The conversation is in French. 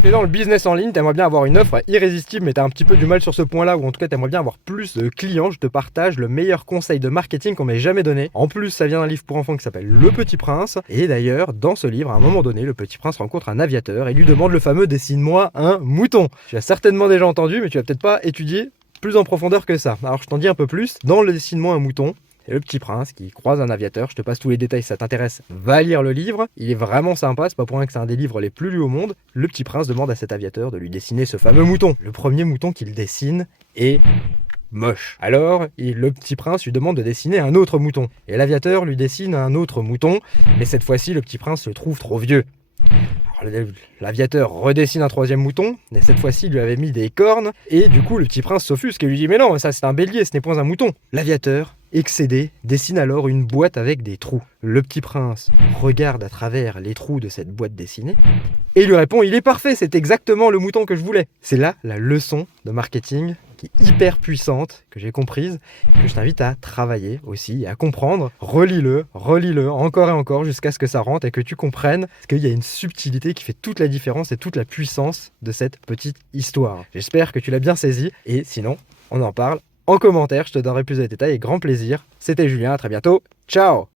T'es dans le business en ligne, t'aimerais bien avoir une offre irrésistible, mais t'as un petit peu du mal sur ce point-là, ou en tout cas t'aimerais bien avoir plus de clients. Je te partage le meilleur conseil de marketing qu'on m'ait jamais donné. En plus, ça vient d'un livre pour enfants qui s'appelle Le Petit Prince. Et d'ailleurs, dans ce livre, à un moment donné, le Petit Prince rencontre un aviateur et lui demande le fameux dessine-moi un mouton. Tu as certainement déjà entendu, mais tu vas peut-être pas étudier plus en profondeur que ça. Alors je t'en dis un peu plus. Dans le dessine-moi un mouton, c'est le Petit Prince qui croise un aviateur. Je te passe tous les détails si ça t'intéresse. Va lire le livre. Il est vraiment sympa. C'est pas pour rien que c'est un des livres les plus lus au monde. Le Petit Prince demande à cet aviateur de lui dessiner ce fameux mouton. Le premier mouton qu'il dessine est moche. Alors, le Petit Prince lui demande de dessiner un autre mouton. Et l'aviateur lui dessine un autre mouton. Mais cette fois-ci, le Petit Prince le trouve trop vieux. L'aviateur redessine un troisième mouton, mais cette fois-ci il lui avait mis des cornes, et du coup le Petit Prince s'offusque et lui dit « Mais non, ça c'est un bélier, ce n'est pas un mouton !» L'aviateur, excédé, dessine alors une boîte avec des trous. Le Petit Prince regarde à travers les trous de cette boîte dessinée, et lui répond « Il est parfait, c'est exactement le mouton que je voulais !» C'est là la leçon de marketing qui est hyper puissante, que j'ai comprise, et que je t'invite à travailler aussi, à comprendre. Relis-le encore et encore jusqu'à ce que ça rentre et que tu comprennes qu'il y a une subtilité qui fait toute la différence et toute la puissance de cette petite histoire. J'espère que tu l'as bien saisi, et sinon, on en parle en commentaire, je te donnerai plus de détails avec grand plaisir. C'était Julien, à très bientôt, ciao!